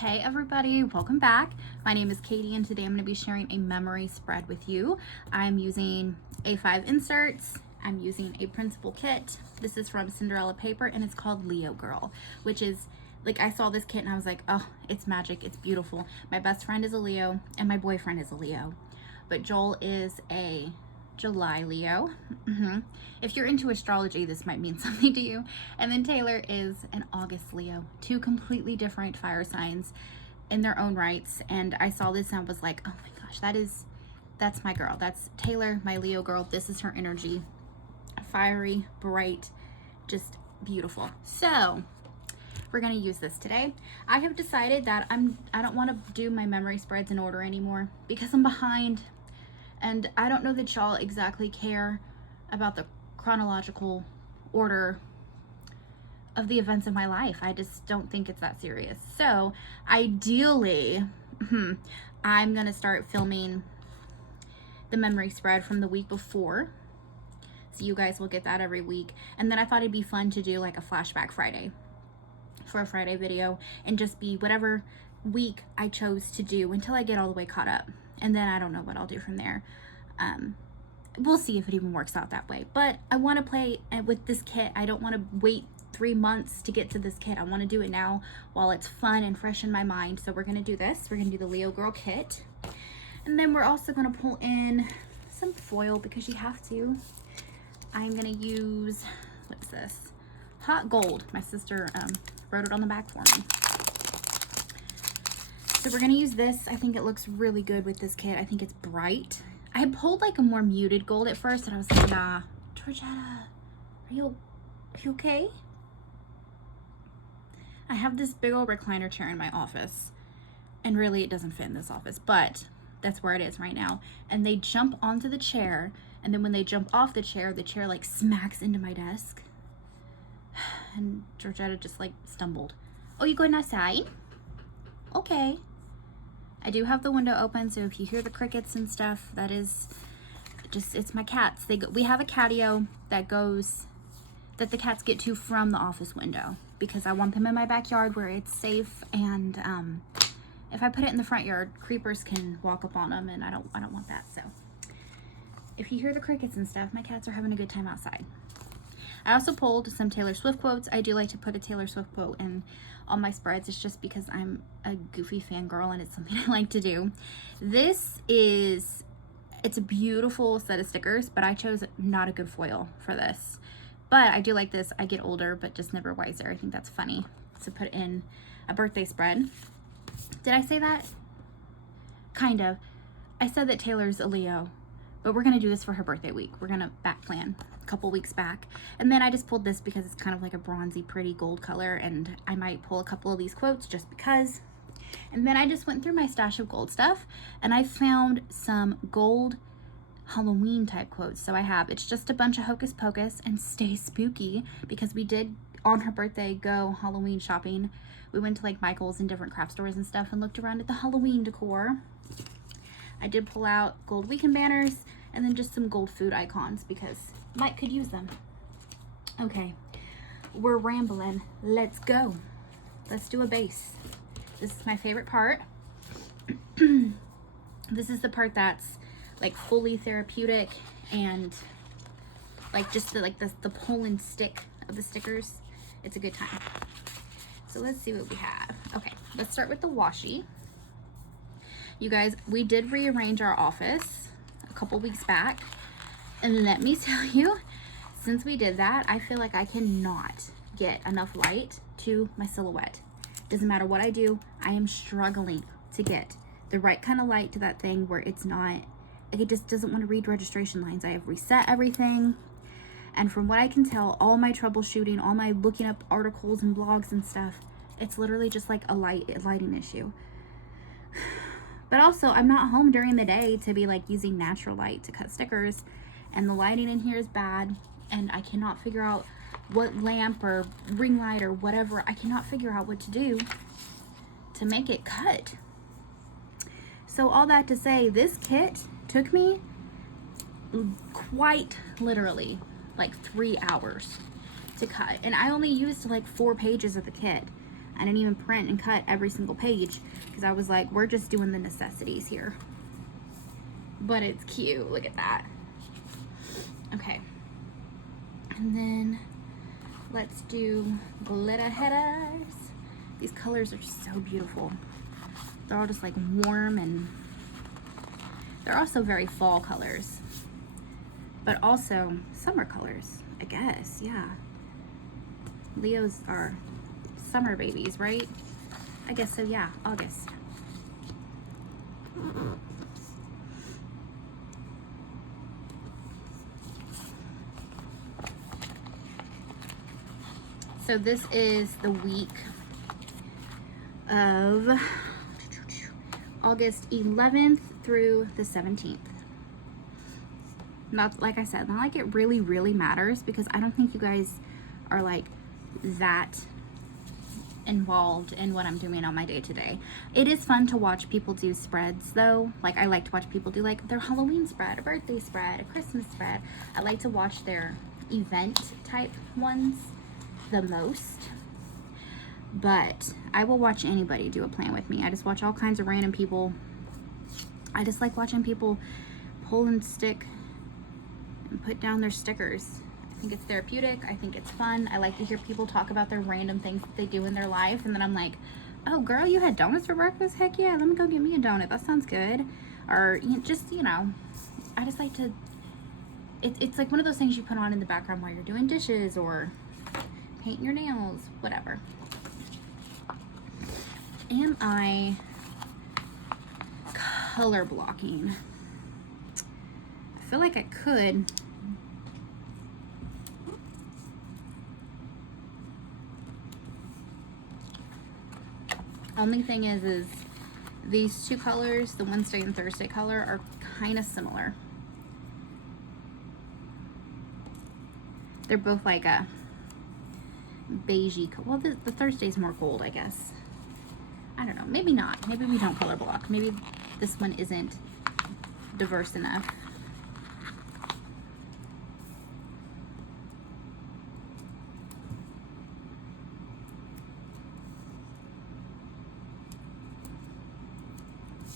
Hey everybody, welcome back. My name is Katie and today I'm going to be sharing a memory spread with you. I'm using A5 inserts. I'm using a principal kit. This is from Cinderella Paper and it's called Leo Girl, which is like, I saw this kit and I was like, oh, it's magic. It's beautiful. My best friend is a Leo and my boyfriend is a Leo, but Joel is a July Leo. If you're into astrology, this might mean something to you. And then Taylor is an August Leo. Two completely different fire signs in their own rights. And I saw this and I was like, oh my gosh, that's my girl. That's Taylor, my Leo girl. This is her energy. Fiery, bright, just beautiful. So we're gonna use this today. I have decided that I don't want to do my memory spreads in order anymore because I'm behind. And I don't know that y'all exactly care about the chronological order of the events of my life. I just don't think it's that serious. So ideally, I'm gonna start filming the memory spread from the week before. So you guys will get that every week. And then I thought it'd be fun to do like a flashback Friday for a Friday video and just be whatever week I chose to do until I get all the way caught up. And then I don't know what I'll do from there. We'll see if it even works out that way. But I want to play with this kit. I don't want to wait 3 months to get to this kit. I want to do it now while it's fun and fresh in my mind. So we're going to do this. We're going to do the Leo Girl kit. And then we're also going to pull in some foil because you have to. I'm going to use, what's this? Hot Gold. My sister wrote it on the back for me. So we're gonna use this. I think it looks really good with this kit. I think it's bright. I had pulled like a more muted gold at first and I was like, nah. Georgetta, are you okay? I have this big old recliner chair in my office and really it doesn't fit in this office, but that's where it is right now. And they jump onto the chair and then when they jump off the chair like smacks into my desk. And Georgetta just like stumbled. Oh, you going outside? Okay. I do have the window open, so if you hear the crickets and stuff, that is just, it's my cats. We have a catio that the cats get to from the office window because I want them in my backyard where it's safe. And if I put it in the front yard, creepers can walk up on them, and I don't want that. So if you hear the crickets and stuff, my cats are having a good time outside. I also pulled some Taylor Swift quotes. I do like to put a Taylor Swift quote in all my spreads. It's just because I'm a goofy fangirl and it's something I like to do. It's a beautiful set of stickers, but I chose not a good foil for this. But I do like this. I get older, but just never wiser. I think that's funny to put in a birthday spread. Did I say that? Kind of. I said that Taylor's a Leo, but we're gonna do this for her birthday week. We're gonna back plan a couple weeks back. And then I just pulled this because it's kind of like a bronzy, pretty gold color, and I might pull a couple of these quotes just because. And then I just went through my stash of gold stuff and I found some gold Halloween type quotes. So it's just a bunch of hocus pocus and stay spooky because we did on her birthday go Halloween shopping. We went to like Michael's and different craft stores and stuff and looked around at the Halloween decor. I did pull out gold weekend banners and then just some gold food icons because Mike could use them. Okay, we're rambling. Let's go. Let's do a base. This is my favorite part. This is the part that's like fully therapeutic and like just the pull and stick of the stickers. It's a good time. So let's see what we have. Okay, let's start with the washi. You guys, we did rearrange our office a couple weeks back. And let me tell you, since we did that, I feel like I cannot get enough light to my silhouette. Doesn't matter what I do, I am struggling to get the right kind of light to that thing where it's not, like it just doesn't want to read registration lines. I have reset everything. And from what I can tell, all my troubleshooting, all my looking up articles and blogs and stuff, it's literally just like a lighting issue. But also, I'm not home during the day to be like using natural light to cut stickers. And the lighting in here is bad. And I cannot figure out what lamp or ring light or whatever. I cannot figure out what to do to make it cut. So all that to say, this kit took me quite literally like 3 hours to cut. And I only used like 4 pages of the kit. I didn't even print and cut every single page because I was like, we're just doing the necessities here. But it's cute. Look at that. Okay. And then let's do glitter headers. These colors are just so beautiful. They're all just like warm, and they're also very fall colors, but also summer colors, I guess. Yeah. Leos are summer babies, right? I guess so, yeah. August. So this is the week of August 11th through the 17th. Not like I said, not like it really matters, because I don't think you guys are like that involved in what I'm doing on my day to day. It is fun to watch people do spreads though. Like, I like to watch people do like their Halloween spread, a birthday spread, a Christmas spread. I like to watch their event type ones the most. But I will watch anybody do a plan with me. I just watch all kinds of random people. I just like watching people pull and stick and put down their stickers. I think it's therapeutic. I think it's fun. I like to hear people talk about their random things that they do in their life. And then I'm like, oh girl, you had donuts for breakfast? Heck yeah, let me go get me a donut. That sounds good. Or just, you know, I just like to, it's like one of those things you put on in the background while you're doing dishes or painting your nails, whatever. Am I color blocking? I feel like I could. Only thing is these two colors, the Wednesday and Thursday color, are kind of similar. They're both like a beigey. Well, the Thursday's more gold, I guess. I don't know. Maybe not. Maybe we don't color block. Maybe this one isn't diverse enough.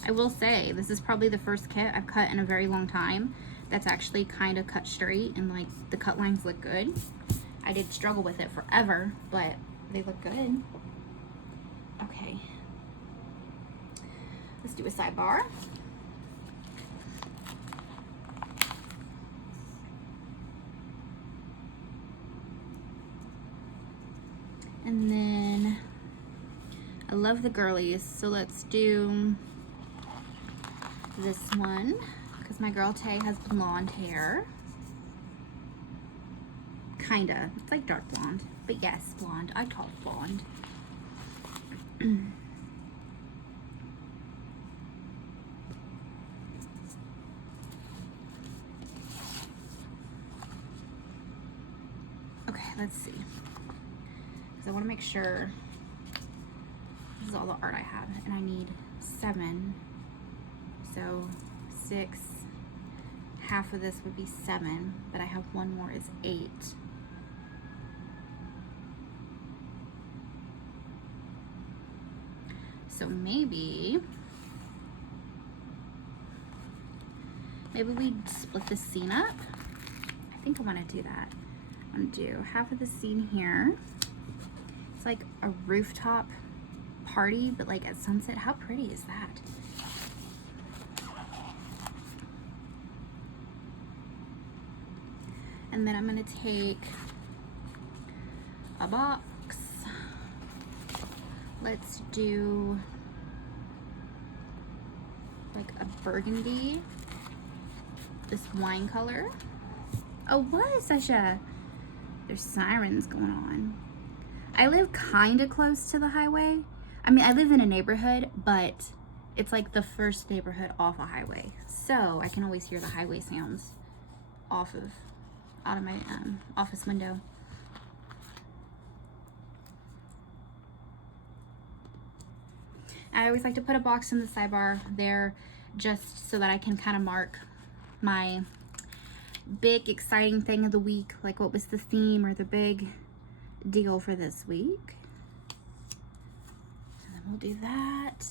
I will say, this is probably the first kit I've cut in a very long time that's actually kind of cut straight, and like the cut lines look good. I did struggle with it forever, but they look good. Okay. Let's do a sidebar. And then I love the girlies, so let's do this one, because my girl Tay has blonde hair. Kinda. It's like dark blonde, but yes, blonde. I'd call it blonde. Okay, let's see. Because I want to make sure this is all the art I have, and I need 7. So 6. Half of this would be 7, but I have one more is 8. So maybe we split the scene up. I think I want to do that. I'm gonna do half of the scene here. It's like a rooftop party, but like at sunset. How pretty is that? And then I'm gonna take a box. Let's do like a burgundy, this wine color. Oh, what, Sasha? There's sirens going on. I live kind of close to the highway. I mean, I live in a neighborhood, but it's like the first neighborhood off a highway. So I can always hear the highway sounds out of my office window. I always like to put a box in the sidebar there just so that I can kind of mark my big exciting thing of the week, like what was the theme or the big deal for this week. we'll do that.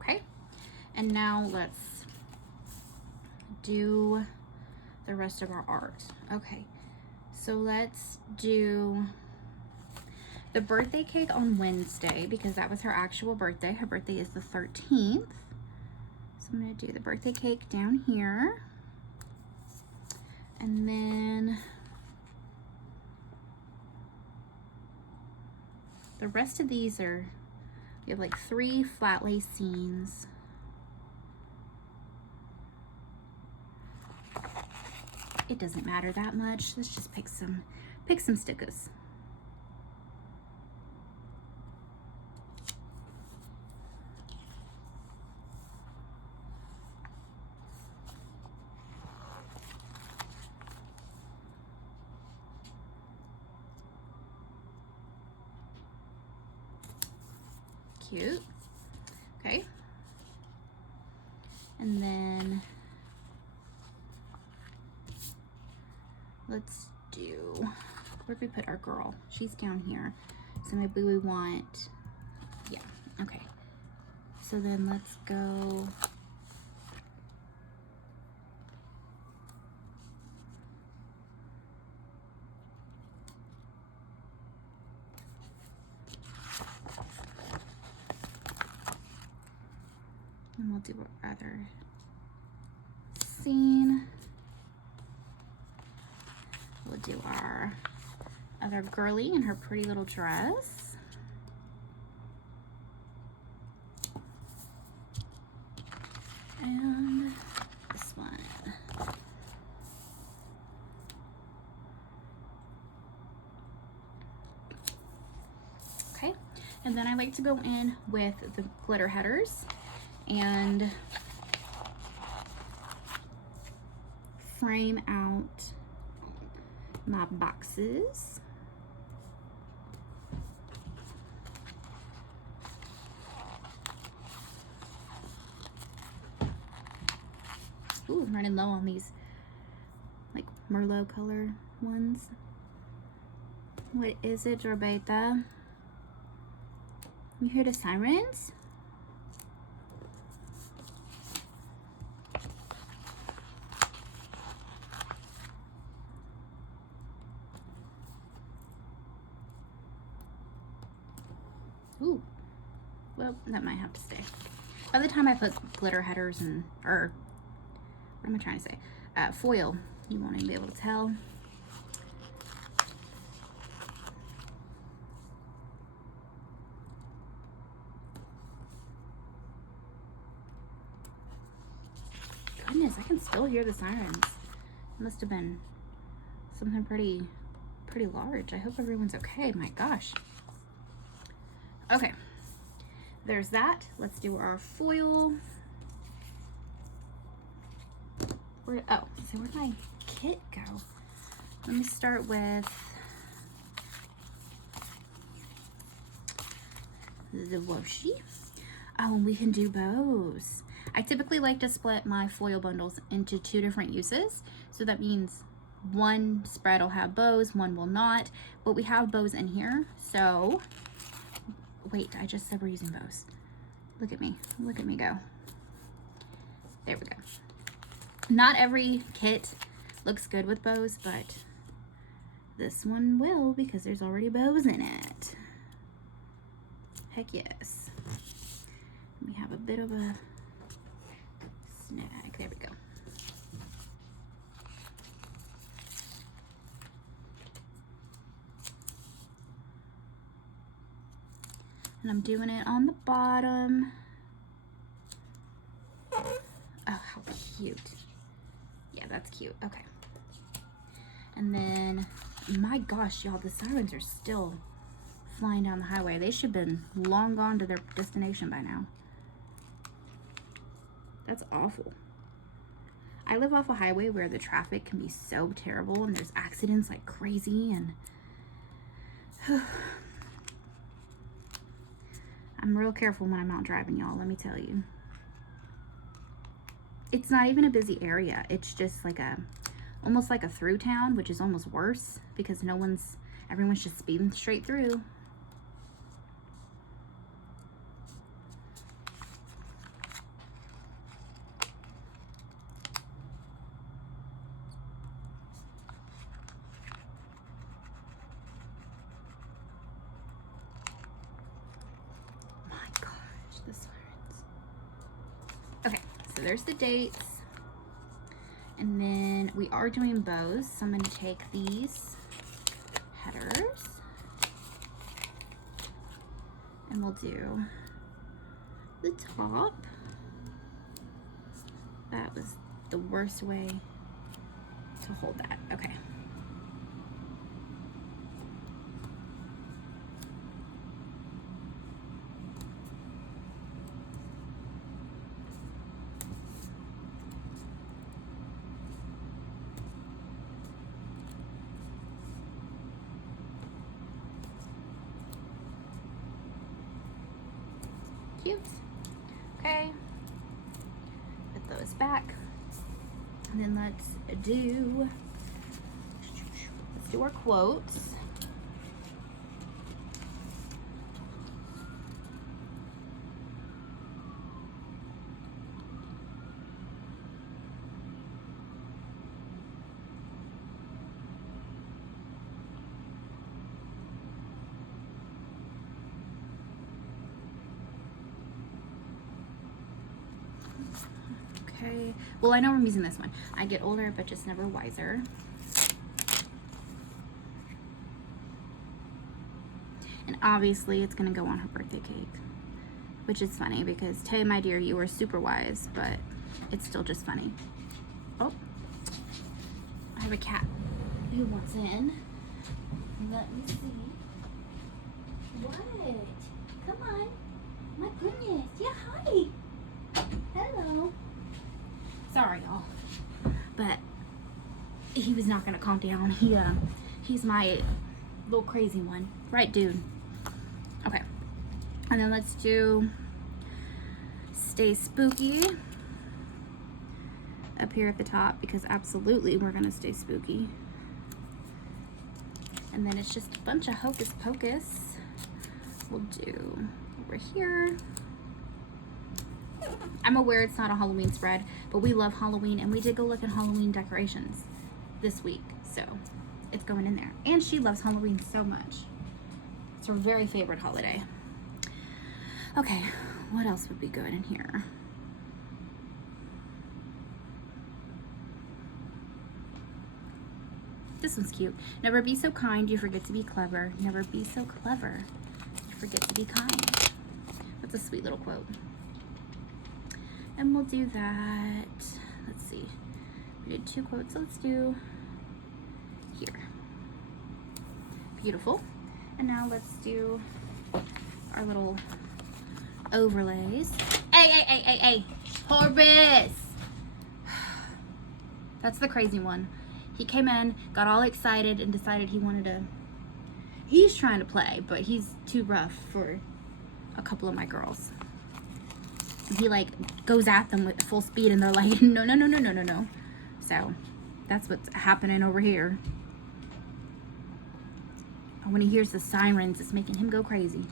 Okay, and now let's do the rest of our art. Okay, so let's do the birthday cake on Wednesday because that was her actual birthday. Her birthday is the 13th. So I'm gonna do the birthday cake down here. And then the rest of these are, we have like 3 flat lace scenes. It doesn't matter that much. Let's just pick some stickers. Cute. Okay. And then let's do, where'd we put our girl? She's down here. So maybe we want, yeah, okay. So then let's go, and we'll do our other scene. We'll do our other girly in her pretty little dress. And this one. Okay, and then I like to go in with the glitter headers and frame out my boxes. Ooh, I'm running low on these like Merlot color ones. What is it, Roberta? You hear the sirens? Ooh, well, that might have to stay. By the time I put glitter headers and, or what am I trying to say? Foil, you won't even be able to tell. Goodness, I can still hear the sirens. Must have been something pretty large. I hope everyone's okay. My gosh. Okay, there's that. Let's do our foil. Oh, so where'd my kit go? Let me start with the washi. Oh, and we can do bows. I typically like to split my foil bundles into 2 different uses. So that means one spread will have bows, one will not, but we have bows in here. So, wait, I just said we're using bows. Look at me go. There we go. Not every kit looks good with bows, but this one will because there's already bows in it. Heck yes. We have a bit of a snag. There we go. And I'm doing it on the bottom. Oh, how cute. Yeah, that's cute. Okay. And then, my gosh, y'all, the sirens are still flying down the highway. They should have been long gone to their destination by now. That's awful. I live off a highway where the traffic can be so terrible and there's accidents like crazy, and I'm real careful when I'm out driving, y'all, let me tell you. It's not even a busy area. It's just like almost like a through town, which is almost worse because everyone's just speeding straight through. My gosh, the sirens. Okay, so there's the dates. And then we are doing bows, so I'm going to take these headers and we'll do the top. That was the worst way to hold that. Okay. Cute. Okay. Put those back. And then let's do our quotes. Okay, well, I know I'm using this one. I get older, but just never wiser. And obviously, it's gonna go on her birthday cake, which is funny because, Tay, my dear, you are super wise, but it's still just funny. Oh, I have a cat who wants in. Let me see. What? Come on. My goodness. Yeah, hi. Hello. Sorry, y'all, but he was not gonna calm down. He's my little crazy one, right, dude? Okay, and then let's do Stay Spooky up here at the top because absolutely we're gonna stay spooky. And then it's just a bunch of hocus pocus. We'll do over here. I'm aware it's not a Halloween spread, but we love Halloween, and we did go look at Halloween decorations this week, so it's going in there. And she loves Halloween so much. It's her very favorite holiday. Okay, what else would be good in here? This one's cute. Never be so kind, you forget to be clever. Never be so clever, you forget to be kind. That's a sweet little quote. And we'll do that. Let's see. We did 2 quotes, so let's do here. Beautiful. And now let's do our little overlays. Hey! Horbis! That's the crazy one. He came in, got all excited, and decided he's trying to play, but he's too rough for a couple of my girls. He like goes at them with full speed and they're like, no. So that's what's happening over here. When he hears the sirens, it's making him go crazy.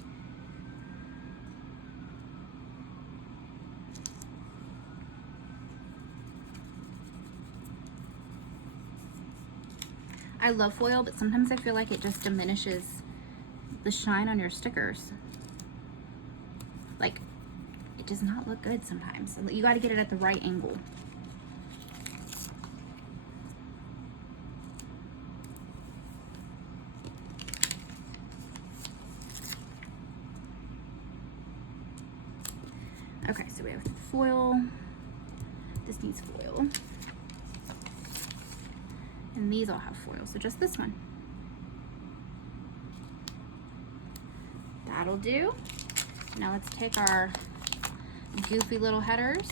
I love foil, but sometimes I feel like it just diminishes the shine on your stickers. Like, it does not look good sometimes. You got to get it at the right angle. Okay, so we have foil. This needs foil. And these all have foil, so just this one. That'll do. Now let's take our goofy little headers.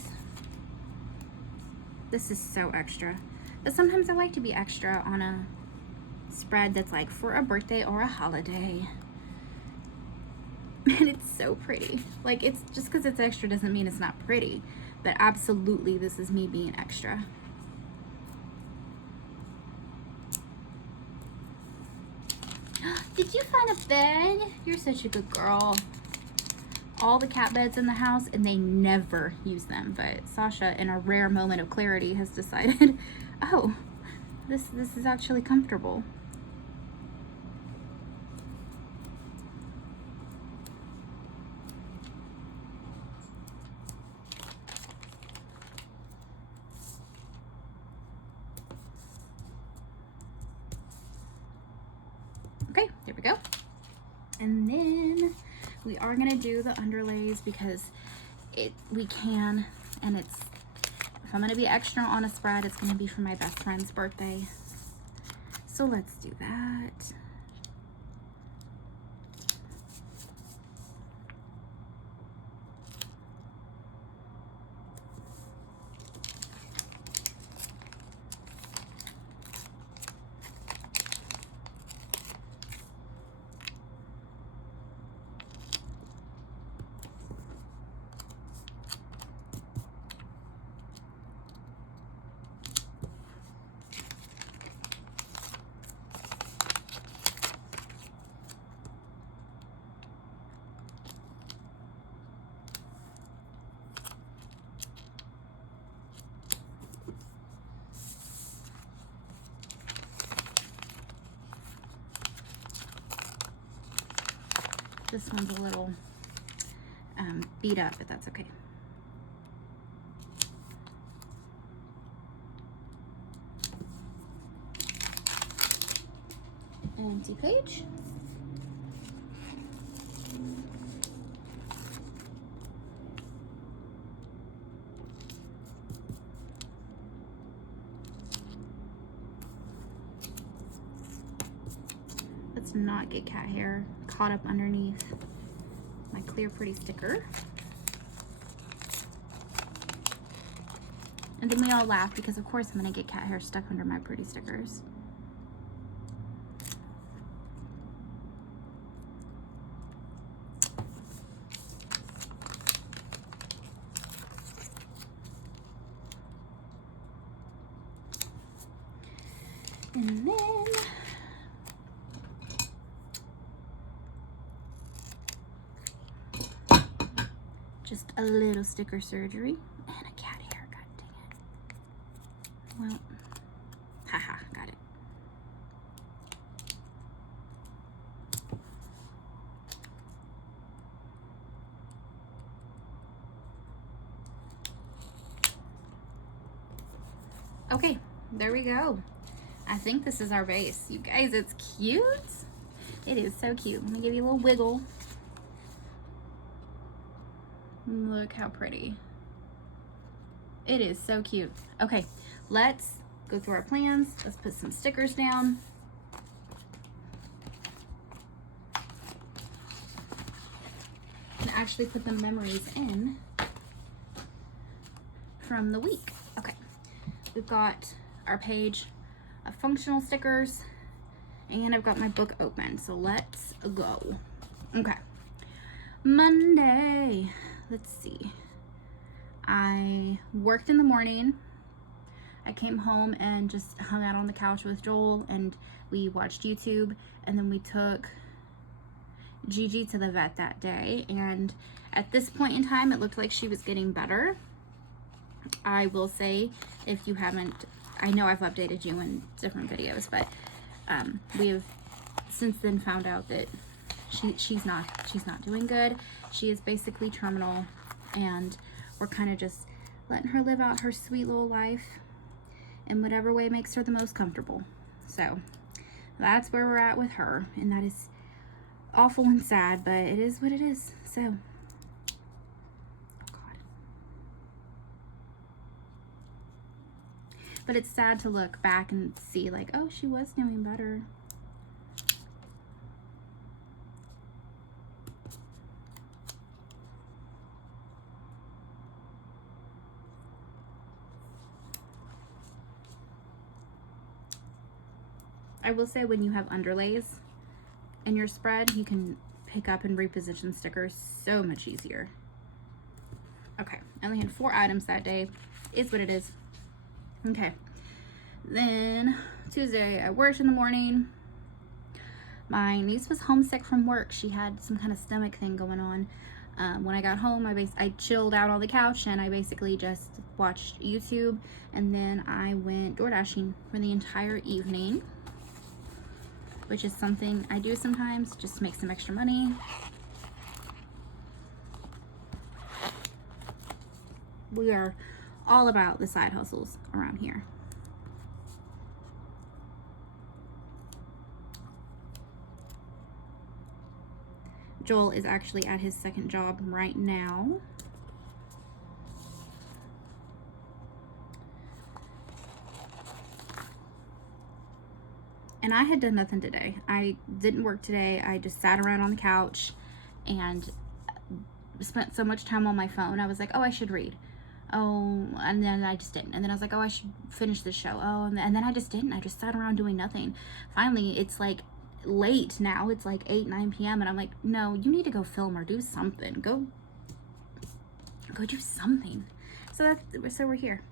This is so extra, but sometimes I like to be extra on a spread that's like for a birthday or a holiday. And it's so pretty. Like, it's just because it's extra doesn't mean it's not pretty, but absolutely this is me being extra. Did you find a bed? You're such a good girl. All the cat beds in the house, and they never use them, but Sasha, in a rare moment of clarity, has decided, oh, this is actually comfortable. Okay, there we go. And then we are gonna do the underlays because we can, and if I'm gonna be extra on a spread, it's gonna be for my best friend's birthday. So let's do that. This one's a little beat up, but that's okay. Empty page. Let's not get cat hair caught up underneath my clear pretty sticker. And then we all laugh because of course I'm gonna get cat hair stuck under my pretty stickers. And then just a little sticker surgery and a cat hair. God dang it. Well, haha, got it. Okay, there we go. I think this is our base. You guys, it's cute. It is so cute. Let me give you a little wiggle. Look how pretty. It is so cute. Okay, let's go through our plans. Let's put some stickers down. And actually put the memories in from the week. Okay, we've got our page of functional stickers, and I've got my book open, so let's go. Okay, Monday, let's see. I worked in the morning. I came home and just hung out on the couch with Joel, and we watched YouTube, and then we took Gigi to the vet that day, and at this point in time it looked like she was getting better. I will say, if you haven't, I know I've updated you in different videos, but we have since then found out that she's not doing good. She is basically terminal, and we're kind of just letting her live out her sweet little life in whatever way makes her the most comfortable. So that's where we're at with her, and that is awful and sad, but it is what it is. So but it's sad to look back and see like, oh, she was doing better. I will say, when you have underlays in your spread, you can pick up and reposition stickers so much easier. Okay, I only had 4 items that day. Is what it is. Okay. Then Tuesday, I worked in the morning. My niece was homesick from work. She had some kind of stomach thing going on. When I got home, I chilled out on the couch and I basically just watched YouTube, and then I went door dashing for the entire evening, which is something I do sometimes just to make some extra money. We are all about the side hustles around here. Joel is actually at his second job right now. And I had done nothing today. I didn't work today. I just sat around on the couch and spent so much time on my phone. I was like, oh, I should read. Oh, and then I just didn't. And then I was like, oh, I should finish this show. Oh, and then I just didn't. I just sat around doing nothing. Finally, it's like late now. It's like 8, 9 p.m. And I'm like, no, you need to go film or do something. Go do something. So we're here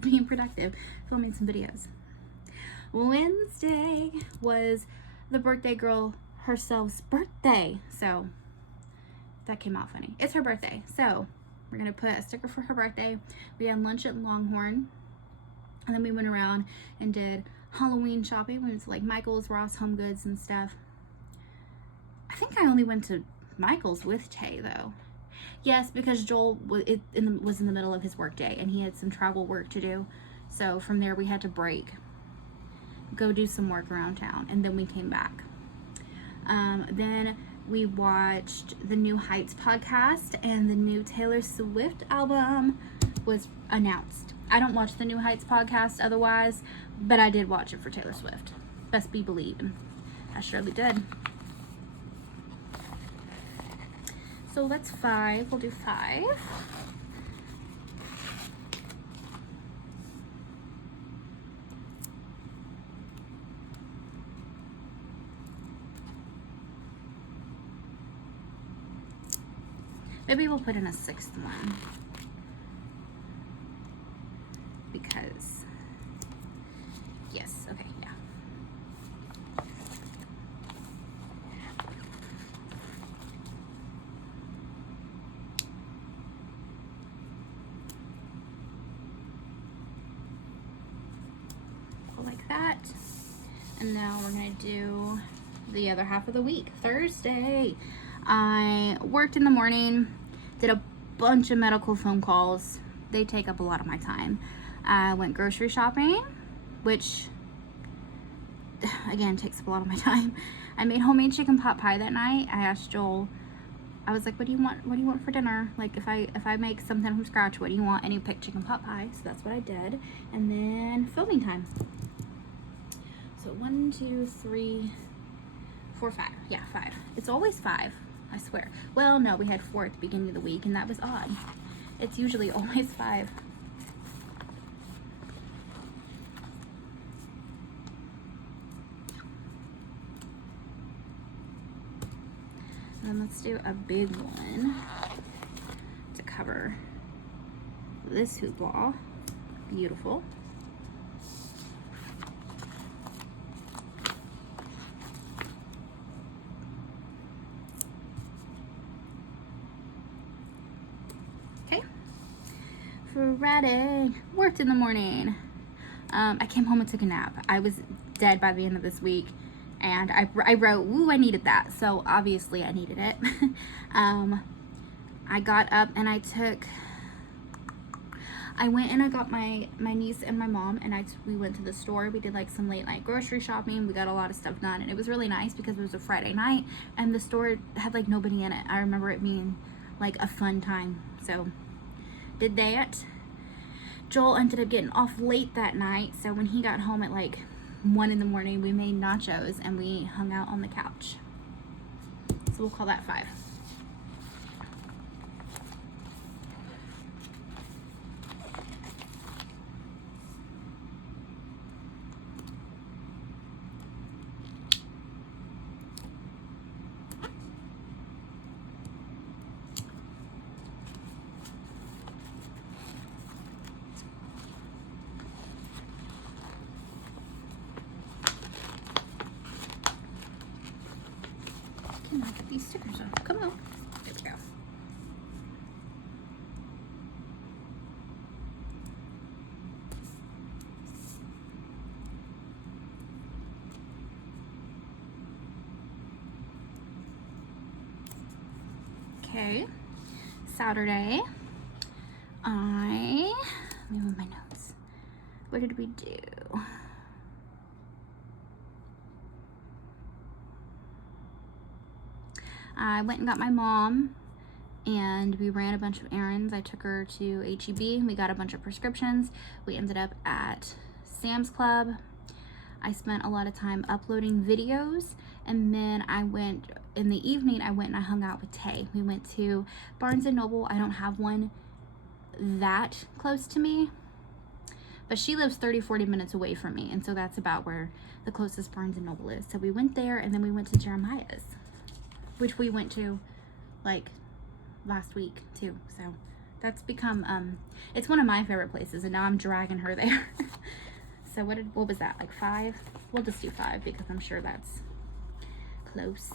being productive, filming some videos. Wednesday was the birthday girl herself's birthday. So that came out funny. It's her birthday. So we're going to put a sticker for her birthday. We had lunch at Longhorn. And then we went around and did Halloween shopping. We went to like Michael's, Ross, Home Goods and stuff. I think I only went to Michael's with Tay though. Yes, because Joel was in the middle of his work day and he had some travel work to do. So from there we had to break, go do some work around town, and then we came back. Then we watched the New Heights podcast, and the new Taylor Swift album was announced. I don't watch the New Heights podcast otherwise, but I did watch it for Taylor Swift. Best be believing. I surely did. So that's 5. We'll do 5. Maybe we'll put in a 6th one. Because, yes, okay, yeah. Like that. And now we're gonna do the other half of the week. Thursday, I worked in the morning, did a bunch of medical phone calls. They take up a lot of my time. I went grocery shopping, which again takes up a lot of my time. I made homemade chicken pot pie that night. I asked Joel, I was like, what do you want for dinner? Like if I make something from scratch, what do you want? And he picked chicken pot pie, so that's what I did. And then filming time. So 1, 2, 3, 4, 5. Yeah, 5. It's always 5, I swear. Well, no, we had 4 at the beginning of the week, and that was odd. It's usually always 5. And then let's do a big one to cover this hoopla. Beautiful. Okay. Friday, worked in the morning. I came home and took a nap. I was dead by the end of this week. And I wrote, ooh, I needed that. So obviously I needed it. I got up and I went and I got my niece and my mom, and we went to the store. We did like some late night grocery shopping. We got a lot of stuff done, and it was really nice because it was a Friday night and the store had like nobody in it. I remember it being like a fun time. So did that. Joel ended up getting off late that night. So when he got home at like 1 in the morning, we made nachos and we hung out on the couch. So we'll call that 5. take these stickers off. Come on. There we go. Okay, Saturday, let me move my notes. What did we do? I went and got my mom and we ran a bunch of errands. I took her to H-E-B. We got a bunch of prescriptions. We ended up at Sam's Club. I spent a lot of time uploading videos, and then in the evening I went and I hung out with Tay. We went to Barnes & Noble. I don't have one that close to me, but she lives 30-40 minutes away from me, and so that's about where the closest Barnes & Noble is. So we went there, and then we went to Jeremiah's, which we went to like last week too. So that's become it's one of my favorite places, and now I'm dragging her there. So what was that, like 5? We'll just do 5 because I'm sure that's close.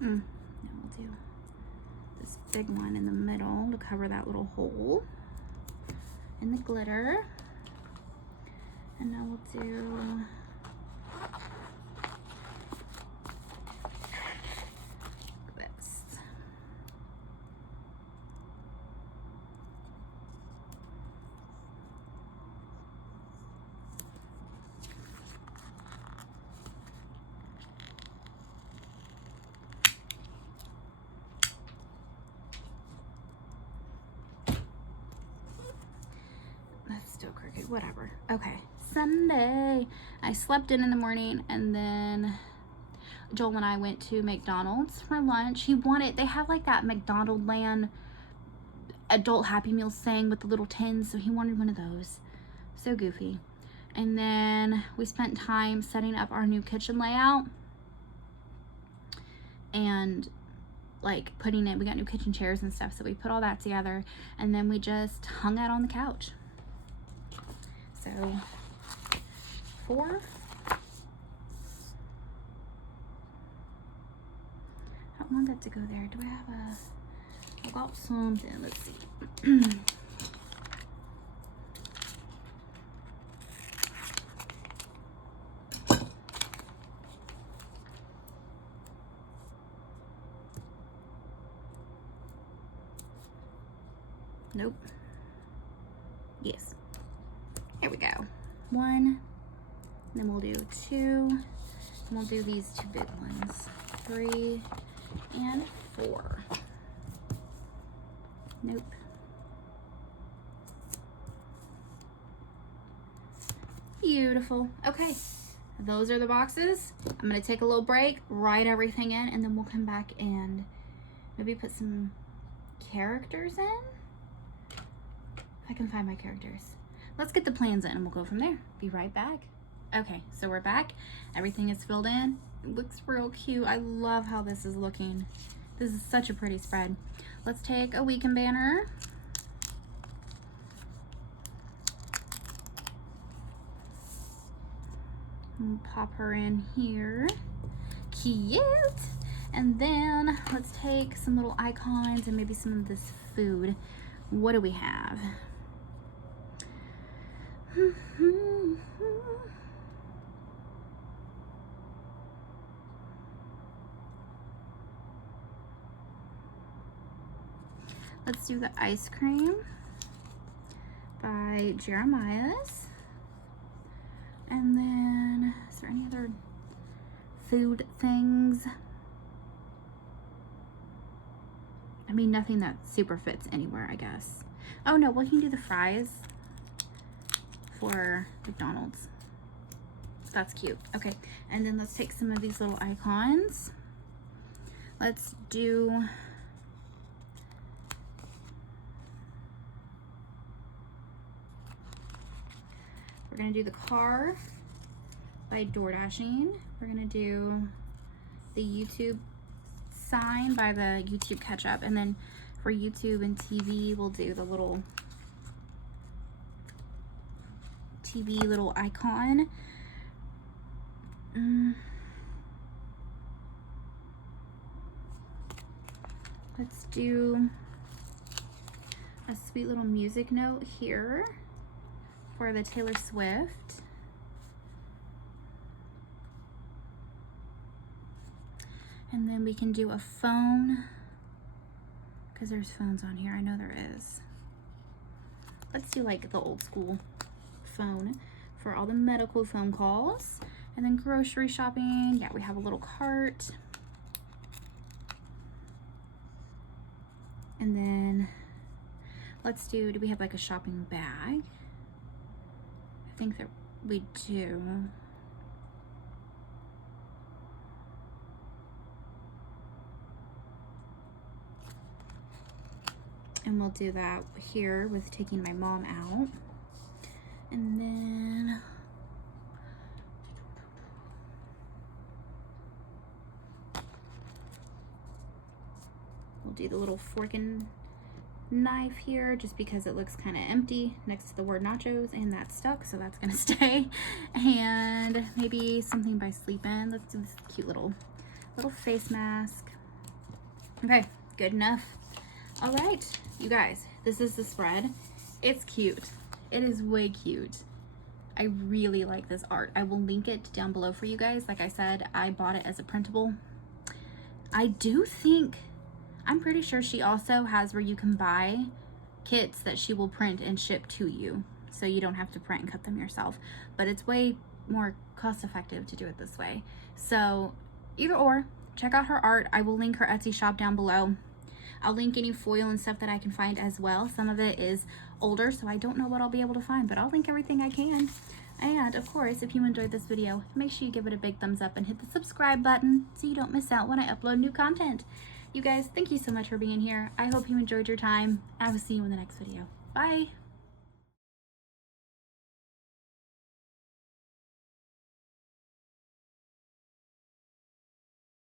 Now we'll do this big one in the middle to cover that little hole in the glitter. And now we'll do this. That's still crooked, whatever. Okay, Sunday. I slept in the morning, and then Joel and I went to McDonald's for lunch. They have like that McDonald Land adult Happy Meals thing with the little tins, so he wanted one of those. So goofy. And then we spent time setting up our new kitchen layout and like putting it, we got new kitchen chairs and stuff, so we put all that together, and then we just hung out on the couch. So 4. I don't want that to go there. Do I have I got something, let's see. Nope. Yes. Here we go. 1, then we'll do 2, and we'll do these 2 big ones. 3 and 4. Nope. Beautiful. Okay, those are the boxes. I'm gonna take a little break, write everything in, and then we'll come back and maybe put some characters in. If I can find my characters. Let's get the plans in and we'll go from there. Be right back. Okay, so we're back. Everything is filled in. It looks real cute. I love how this is looking. This is such a pretty spread. Let's take a weekend banner. And pop her in here. Cute. And then let's take some little icons and maybe some of this food. What do we have? Let's do the ice cream by Jeremiah's. And then, is there any other food things? I mean, nothing that super fits anywhere, I guess. Oh no, we can do the fries for McDonald's. That's cute. Okay, and then let's take some of these little icons. Let's do we're gonna do the car by DoorDashing. We're gonna do the YouTube sign by the YouTube Ketchup, and then for YouTube and TV we'll do the little TV little icon. Let's do a sweet little music note here for the Taylor Swift. And then we can do a phone, because there's phones on here. I know there is. Let's do like the old school phone for all the medical phone calls. And then grocery shopping. Yeah, we have a little cart. And then let's do we have like a shopping bag? I think that we do. And we'll do that here with taking my mom out. And then we'll do the little fork and knife here just because it looks kind of empty next to the word nachos, and that's stuck, so that's gonna stay. And maybe something by Sleep In. Let's do this cute little face mask. Okay, good enough. All right, you guys, this is the spread. It's cute. It is way cute. I really like this art. I will link it down below for you guys. Like I said, I bought it as a printable. I do think, I'm pretty sure she also has where you can buy kits that she will print and ship to you, so you don't have to print and cut them yourself. But it's way more cost effective to do it this way. So either or, check out her art. I will link her Etsy shop down below. I'll link any foil and stuff that I can find as well. Some of it is older, so I don't know what I'll be able to find, but I'll link everything I can. And of course, if you enjoyed this video, make sure you give it a big thumbs up and hit the subscribe button so you don't miss out when I upload new content. You guys, thank you so much for being here. I hope you enjoyed your time. I will see you in the next video. Bye.